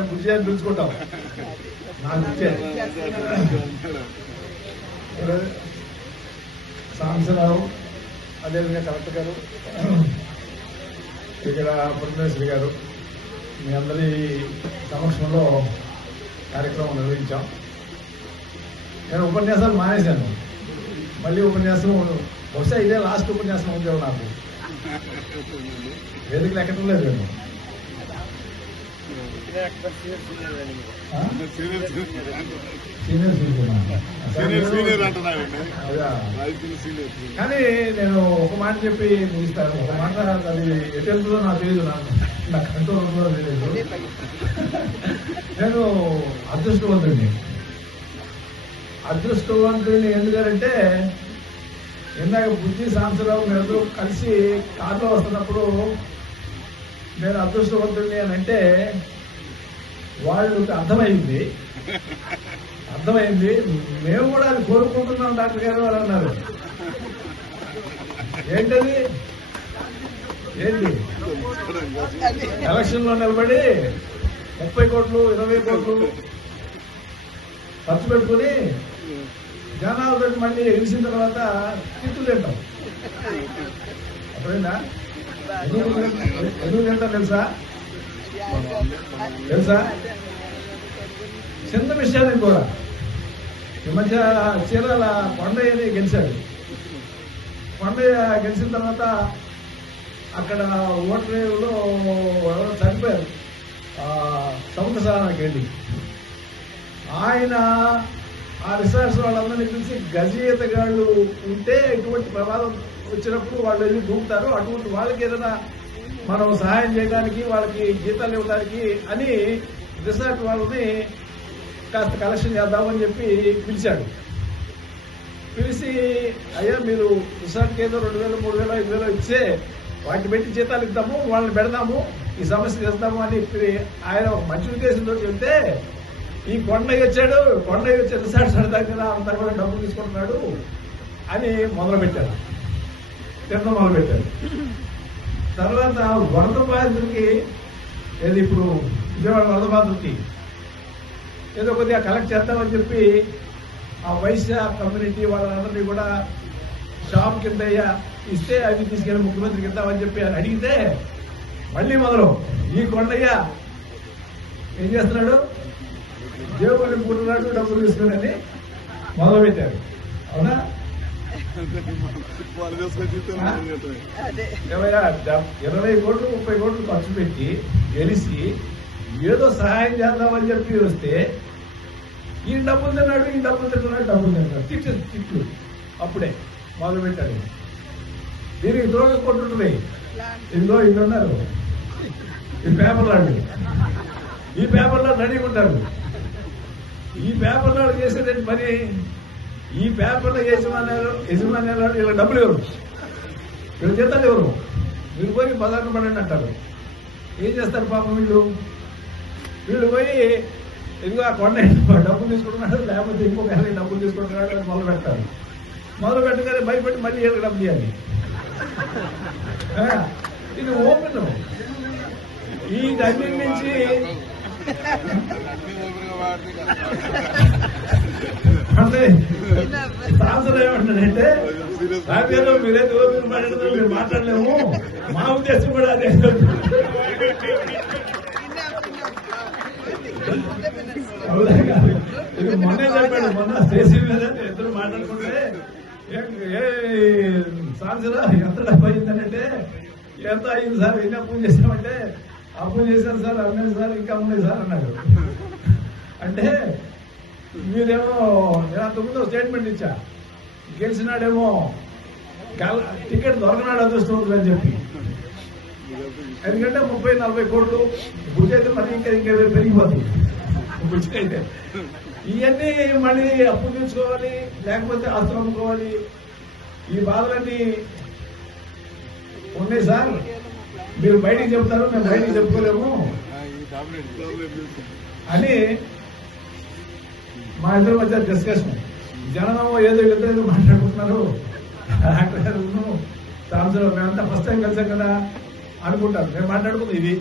మేము బుజ్జి అని పిలుచుకుంటాం. నాకు బుజ్జే. సాంబశివరావు, అదేవిధంగా కలెక్టర్ గారు, ఇక్కడ పురంధేశ్వరి గారు, మీ అందరి సమక్షంలో కార్యక్రమం నిర్వహించాం. నేను ఉపన్యాసాలు మానేశాను. మళ్ళీ ఉపన్యాసం బహుశా ఇదే లాస్ట్ ఉపన్యాసం ఉందేమో నాకు. వేదికలు ఎక్కడం లేదు నేను. కానీ నేను ఒక మాట చెప్పి ముగిస్తాను. ఒక మాట అది ఎటు వెళ్తుందో నాకు తెలియదు, నాకు కంట్రోల్ ఉంటుందో తెలియదు. నేను అదృష్టవంతుడిని ఎందుకంటే ఇందాక బుజ్జి సాంబశివరావు మీరందరూ కలిసి కారులో వస్తున్నప్పుడు నేను అదృష్టవంతుడిని అని అంటే వాళ్ళకి అర్థమైంది. మేము కూడా అది కోరుకుంటున్నాం డాక్టర్ గారు అని అన్నారు. ఏంటది? ఏంటి? ఎలక్షన్ లో నిలబడి 30 కోట్లు 20 కోట్లు ఖర్చు పెట్టుకుని జనాలతో మళ్ళీ గెలిచిన తర్వాత తిట్లు తింటాం. అప్పుడైనా ఎందుకు తింటాం తెలుసా? చిన్న విషయానికి కూడా ఈ మధ్య చీరాల కొండయ్యని గెలిచాడు. కొండయ్య గెలిచిన తర్వాత అక్కడ ఓట్రేవులో ఎవరో చనిపోయారు సముద్ర స్నానానికి వెళ్ళి. ఆయన ఆ రిసార్ట్స్ వాళ్ళందరినీ పిలిచి గజీతగాళ్ళు ఉంటే ఎటువంటి ప్రమాదం వచ్చినప్పుడు వాళ్ళు వెళ్ళి దూకుతారు, అటువంటి వాళ్ళకి ఏదైనా మనం సహాయం చేయడానికి వాళ్ళకి జీతాలు ఇవ్వడానికి అని రిసార్ట్ వాళ్ళని కాస్త కలెక్షన్ చేద్దామని చెప్పి పిలిచాడు. పిలిచి అయ్యా మీరు రిసార్ట్కి ఏదో 2,000 3,000 5,000 ఇచ్చే వాటిని పెట్టి జీతాలు ఇద్దాము, వాళ్ళని పెడదాము, ఈ సమస్య చేస్తాము అని ఆయన మంచి ఉద్దేశంతో చెప్తే ఈ కొండయ్య వచ్చి రిసార్ట్స్ పెడతాం కదా అంతా కూడా డబ్బులు తీసుకుంటున్నాడు అని మొదలుపెట్టారు. తర్వాత వరద బాధితులకి ఏది ఇప్పుడు విజయవాడ వరద బాధితులకి ఏదో కొద్దిగా కలెక్ట్ చేద్దామని చెప్పి ఆ వైశ్య కమ్యూనిటీ వాళ్ళందరినీ కూడా షాప్ కింద ఇస్తే అవి తీసుకెళ్లి ముఖ్యమంత్రికి ఇద్దామని చెప్పి అని అడిగితే మళ్ళీ మొదలు ఈ కొండయ్య ఏం చేస్తున్నాడు, దేవుని పుట్టినాడు డబ్బులు తీసుకుని మొదలుపెట్టారు. అవునా? 20 కోట్లు 30 కోట్లు ఖర్చు పెట్టి గెలిచి ఏదో సహాయం చేద్దామని చెప్పి వస్తే ఈ డబ్బులు తింటున్నాడు తిట్లు అప్పుడే మొదలు పెట్టాడు. దీనికి దూరం కొట్టుంటుంది. ఇందులో ఉన్నారు ఈ పేపర్లో రెడీగా ఉంటారు. ఈ పేపర్లో చేసేది పని, ఈ పేపర్లో యజమాన్యాలు వీళ్ళ డబ్బులు ఎవరు, వీళ్ళు జీతాలు ఎవరు, వీళ్ళు పోయి బజార్ను పడండి అంటారు. ఏం చేస్తారు పాపం వీళ్ళు పోయి ఇదిగో ఆ కొండ డబ్బులు తీసుకుంటున్నాడు, లేకపోతే ఇంకొక డబ్బులు తీసుకుంటున్నాడు అని మొదలు పెడతారు. మొదలు పెట్టగానే భయపెట్టి మళ్ళీ వీళ్ళకి డబ్బులు ఇవ్వాలి. ఇది ఓపెన్. ఈ దగ్గర నుంచి అంటే సాంసర్ ఏమంటాడంటే నాకేదో మీరైతే ఓపెన్ మాట్లాడతారు, మీరు మాట్లాడలేము, మా ఉద్దేశం కూడా అదే. ఇది మొన్నే చెప్పాడు, మొన్న స్టేషన్ మీద ఇద్దరు మాట్లాడుకుంటే సాంసర్ ఎంత డబ్బు అయిందనంటే ఎంత అయింది సార్, ఎన్ని అప్పులు చేశామంటే అప్పులు చేశాను సార్, అన్నాడు సార్, ఇంకా ఉన్నాయి సార్ అన్నాడు. అంటే మీరేమో నేను అంతకుముందు స్టేట్మెంట్ ఇచ్చా, గెలిచినాడేమో టికెట్ దొరకనాడు అదృష్టం అని చెప్పి. ఎందుకంటే 30-40 కోట్లు బుద్ధి అయితే మరి ఇంకా పెరిగిపోతుంది. బుద్ధి అయితే ఇవన్నీ మళ్ళీ అప్పు తీసుకోవాలి, లేకపోతే ఆస్తులు అమ్ముకోవాలి, ఈ బాధలన్నీ ఉన్నాయి సార్. మీరు బయటికి చెప్తారు, మేము బయటికి చెప్పుకోలేము అని మా ఇద్దరి మధ్య డిస్కషన్. జనమో ఏదో ఇద్దరు మాట్లాడుకుంటున్నారు. డాక్టర్ గారు సాంసర్ మేమంతా ఫస్ట్ టైం కలిసాం కదా అనుకుంటారు. మేము మాట్లాడుకుంది ఇది